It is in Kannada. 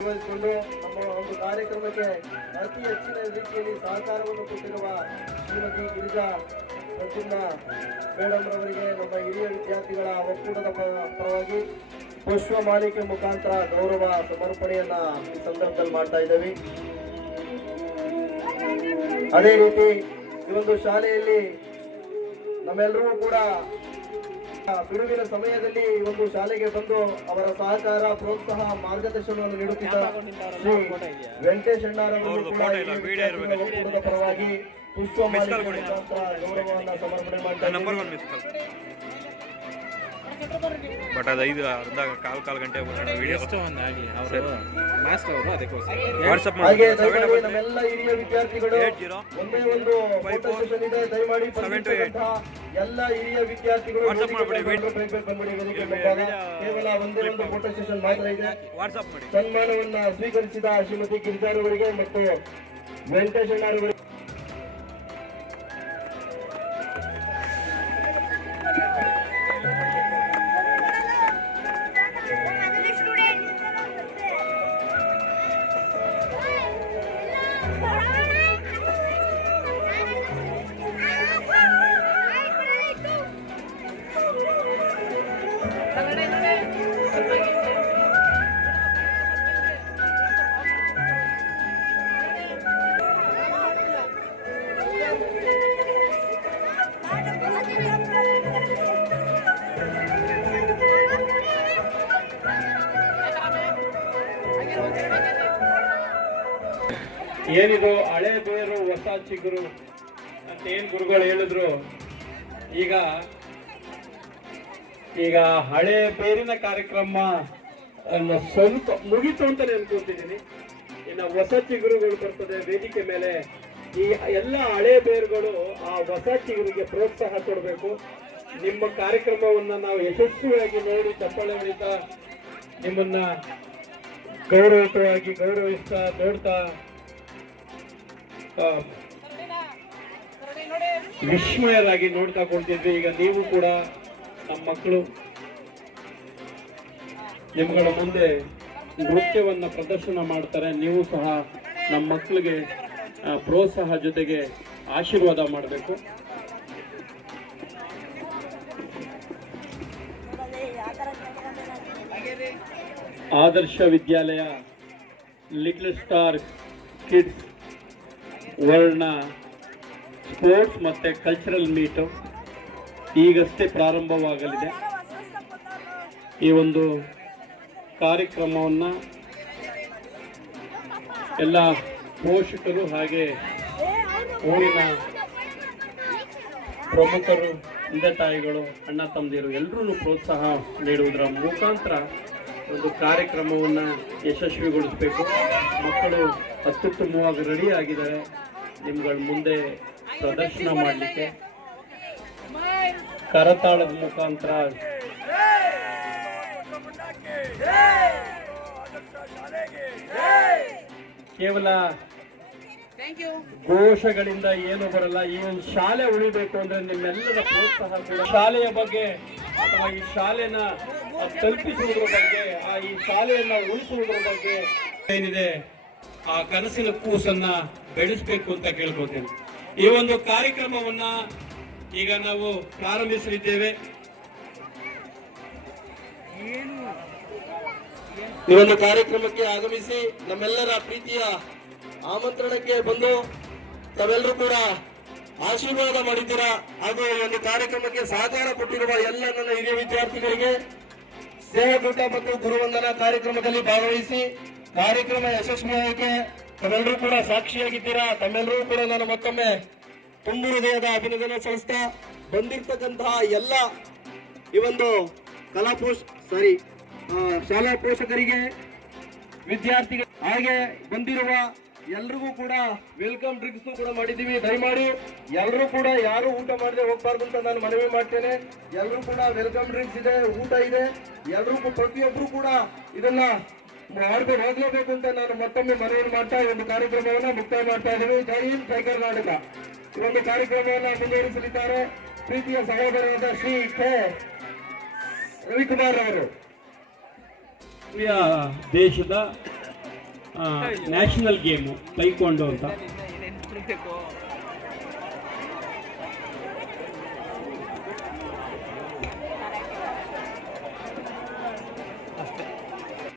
ನಿರ್ವಹಿಸಿಕೊಂಡು ನಮ್ಮ ಒಂದು ಕಾರ್ಯಕ್ರಮಕ್ಕೆ ಅತಿ ಹೆಚ್ಚಿನ ರೀತಿಯಲ್ಲಿ ಸಹಕಾರವನ್ನು ಕೊಟ್ಟಿರುವ ಶ್ರೀಮತಿ ಗಿರಿಜಾ ಪ್ರಸಿನ್ನ ಮೇಡಮ್ ರವರಿಗೆ ನಮ್ಮ ಹಿರಿಯ ವಿದ್ಯಾರ್ಥಿಗಳ ಒಕ್ಕೂಟದ ಪರವಾಗಿ ಪುಷ್ಪ ಮಾಲಿಕೆ ಮುಖಾಂತರ ಗೌರವ ಸಮರ್ಪಣೆಯನ್ನ ಈ ಸಂದರ್ಭದಲ್ಲಿ ಮಾಡ್ತಾ ಇದ್ದೇವೆ. ಅದೇ ರೀತಿ ಈ ಒಂದು ಶಾಲೆಯಲ್ಲಿ ನಮ್ಮೆಲ್ಲರೂ ಕೂಡ ಬಿಡುವಿನ ಸಮಯದಲ್ಲಿ ಒಂದು ಶಾಲೆಗೆ ಬಂದು ಅವರ ಸಹಕಾರ ಪ್ರೋತ್ಸಾಹ ಮಾರ್ಗದರ್ಶನವನ್ನು ನೀಡುತ್ತಿದ್ದ ಶ್ರೀ ವೆಂಕಟೇಶ್ ಒಕ್ಕೂಟದ ಪರವಾಗಿ ಪುಷ್ಪ ಗೌರವವನ್ನು ಸಮರ್ಪಣೆ ಬಟ್ ಅದು ಐದು ಅರ್ಧ ಕಾಲ್ ಕಾಲ್ ಗಂಟೆ ವಿಡಿಯೋ ಒಂದು ಒಂದೇ ದಯಮಾಡಿ ಎಲ್ಲ ಹಿರಿಯ ವಿದ್ಯಾರ್ಥಿಗಳು ಕೇವಲ ಒಂದೇ ಒಂದು ಫೋಟೋ ಸೆಷನ್ ಮಾತ್ರ ಇದೆ. ಸನ್ಮಾನವನ್ನ ಸ್ವೀಕರಿಸಿದ ಶ್ರೀಮತಿ ಗಿರಿಜಾರವರಿಗೆ ಮತ್ತು ವೆಂಕಟೇಶ್ ಏನಿದು ಹಳೆ ಬೇರು ಹೊಸ ಚಿಗುರು ಅಂತ ಏನ್ ಗುರುಗಳು ಹೇಳಿದ್ರು? ಈಗ ಈಗ ಹಳೆ ಬೇರಿನ ಕಾರ್ಯಕ್ರಮ ಸ್ವಲ್ಪ ಮುಗಿತು ಅಂತ ಅನ್ಕೊಂತಿದ್ದೀನಿ. ಇನ್ನು ಹೊಸ ಚಿಗುರುಗಳು ಬರ್ತದೆ, ವೇದಿಕೆ ಮೇಲೆ. ಈ ಎಲ್ಲ ಹಳೆ ಬೇರುಗಳು ಆ ಹೊಸ ಚಿಗುರಿಗೆ ಪ್ರೋತ್ಸಾಹ ಕೊಡಬೇಕು. ನಿಮ್ಮ ಕಾರ್ಯಕ್ರಮವನ್ನು ನಾವು ಯಶಸ್ವಿಯಾಗಿ ನೋಡಿ ಚಪ್ಪಾಳೆ ಹೊಡಿತಾ ನಿಮ್ಮನ್ನ ಗೌರವಯುತವಾಗಿ ಗೌರವಿಸ್ತಾ, ನೋಡ್ತಾ ವಿಸ್ಮಯರಾಗಿ ನೋಡ್ತಾ ಕೊಡ್ತಿದ್ವಿ ಈಗ ನೀವು ಕೂಡ ನಮ್ಮ ಮಕ್ಕಳು ನಿಮ್ಗಳ ಮುಂದೆ ನೃತ್ಯವನ್ನು ಪ್ರದರ್ಶನ ಮಾಡ್ತಾರೆ. ನೀವು ಸಹ ನಮ್ಮ ಮಕ್ಕಳಿಗೆ ಪ್ರೋತ್ಸಾಹ ಜೊತೆಗೆ ಆಶೀರ್ವಾದ ಮಾಡಬೇಕು. Adarsha Vidyalaya little star kids Varna sports ಮತ್ತು ಕಲ್ಚರಲ್ ಮೀಟು ಈಗಷ್ಟೇ ಪ್ರಾರಂಭವಾಗಲಿದೆ. ಈ ಒಂದು ಕಾರ್ಯಕ್ರಮವನ್ನು ಎಲ್ಲ ಪೋಷಕರು ಹಾಗೆ ಊರಿನ ಪ್ರಮುಖರು, ತಂದೆ ತಾಯಿಗಳು, ಅಣ್ಣ ತಮ್ಮದಿರು ಎಲ್ಲರೂ ಪ್ರೋತ್ಸಾಹ ನೀಡುವುದರ ಮುಖಾಂತರ ಒಂದು ಕಾರ್ಯಕ್ರಮವನ್ನು ಯಶಸ್ವಿಗೊಳಿಸಬೇಕು. ಮಕ್ಕಳು ಅತ್ಯುತ್ತಮವಾಗಿ ರೆಡಿ ಆಗಿದ್ದಾರೆ. ನಿಮ್ಗಳ ಮುಂದೆ ಪ್ರದರ್ಶನ ಮಾಡಲಿಕ್ಕೆ. ಕರತಾಳದ ಮುಖಾಂತರ ಕೇವಲ ಘೋಷಗಳಿಂದ ಏನು ಬರಲ್ಲ. ಈ ಒಂದು ಶಾಲೆ ಉಳಿಬೇಕು ಅಂದ್ರೆ ನಿಮ್ಮೆಲ್ಲರ ಪ್ರೋತ್ಸಾಹ ಕೂಡ ಶಾಲೆಯ ಬಗ್ಗೆ ಅಥವಾ ಈ ಶಾಲೆನ ತಲುಪಿಸುವುದರ ಬಗ್ಗೆ ಆ ಈ ಶಾಲೆಯನ್ನ ಉಳಿಸುವುದರ ಬಗ್ಗೆ ಏನಿದೆ ಆ ಕನಸಿನ ಕೂಸನ್ನ ಬೆಳೆಸಬೇಕು ಅಂತ ಕೇಳ್ಕೊತೇನೆ. ಈ ಒಂದು ಕಾರ್ಯಕ್ರಮವನ್ನ ಈಗ ನಾವು ಪ್ರಾರಂಭಿಸಲಿದ್ದೇವೆ. ಈ ಒಂದು ಕಾರ್ಯಕ್ರಮಕ್ಕೆ ಆಗಮಿಸಿ ನಮ್ಮೆಲ್ಲರ ಪ್ರೀತಿಯ ಆಮಂತ್ರಣಕ್ಕೆ ಬಂದು ತಾವೆಲ್ಲರೂ ಕೂಡ ಆಶೀರ್ವಾದ ಮಾಡಿದ್ದೀರಾ? ಹಾಗೂ ಈ ಒಂದು ಕಾರ್ಯಕ್ರಮಕ್ಕೆ ಸಹಕಾರ ಕೊಟ್ಟಿರುವ ಎಲ್ಲ ನನ್ನ ಹಿರಿಯ ವಿದ್ಯಾರ್ಥಿಗಳಿಗೆ ಸ್ನೇಹಕೂಟ ಮತ್ತು ಗುರುವಂದನಾ ಕಾರ್ಯಕ್ರಮದಲ್ಲಿ ಭಾಗವಹಿಸಿ ಕಾರ್ಯಕ್ರಮ ಯಶಸ್ವಿಯಾಗಕ್ಕೆ ತಾವೆಲ್ಲರೂ ಕೂಡ ಸಾಕ್ಷಿಯಾಗಿದ್ದೀರಾ? ತಮ್ಮೆಲ್ಲರೂ ಕೂಡ ನಾನು ಮತ್ತೊಮ್ಮೆ ತುಂಬು ಹೃದಯದ ಅಭಿನಂದನೆ ಸಲ್ಲಿಸ್ತಾ ಬಂದಿರ್ತಕ್ಕಂತಹ ಎಲ್ಲ ಈ ಒಂದು ಕಲಾ ಪೋಷ್ ಸಾರಿ ಶಾಲಾ ಪೋಷಕರಿಗೆ ವಿದ್ಯಾರ್ಥಿಗಳು ಹಾಗೆ ಬಂದಿರುವ ಎಲ್ರಿಗೂ ಕೂಡ ವೆಲ್ಕಮ್ ಡ್ರಿಂಕ್ಸ್ ಕೂಡ ಮಾಡಿದ್ದೀವಿ. ದಯಮಾಡಿ ಎಲ್ಲರೂ ಕೂಡ ಯಾರು ಊಟ ಮಾಡದೆ ಹೋಗ್ಬಾರ್ದು ಅಂತ ನಾನು ಮನವಿ ಮಾಡ್ತೇನೆ. ಎಲ್ಲರೂ ಕೂಡ ವೆಲ್ಕಮ್ ಡ್ರಿಂಕ್ಸ್ ಇದೆ, ಊಟ ಇದೆ. ಎಲ್ಲರೂ ಪ್ರತಿಯೊಬ್ಬರು ಕೂಡ ಇದನ್ನ ಮಾಡ್ಕೊಂಡು ಹೋಗ್ಲೇಬೇಕು ಅಂತ ನಾನು ಮತ್ತೊಮ್ಮೆ ಮನವಿ ಮಾಡ್ತಾ ಈ ಒಂದು ಕಾರ್ಯಕ್ರಮವನ್ನ ಮುಕ್ತಾಯ ಮಾಡ್ತಾ ಇದ್ದೀವಿ. ಜೈ ಹಿಂದ್, ಜೈ ಕರ್ನಾಟಕ. ಈ ಒಂದು ಕಾರ್ಯಕ್ರಮವನ್ನು ಮುಂದುವರಿಸಲಿದ್ದಾರೆ. ಪ್ರೀತಿಯ ಸಹೋದರರಾದ ಶ್ರೀ ಕೆ. ರವಿಕುಮಾರ್ ಅವರು. ಪ್ರಿಯ ದೇಶದ ನ್ಯಾಷನಲ್ ಗೇಮು ತೈಕೊಂಡು ಅಂತ.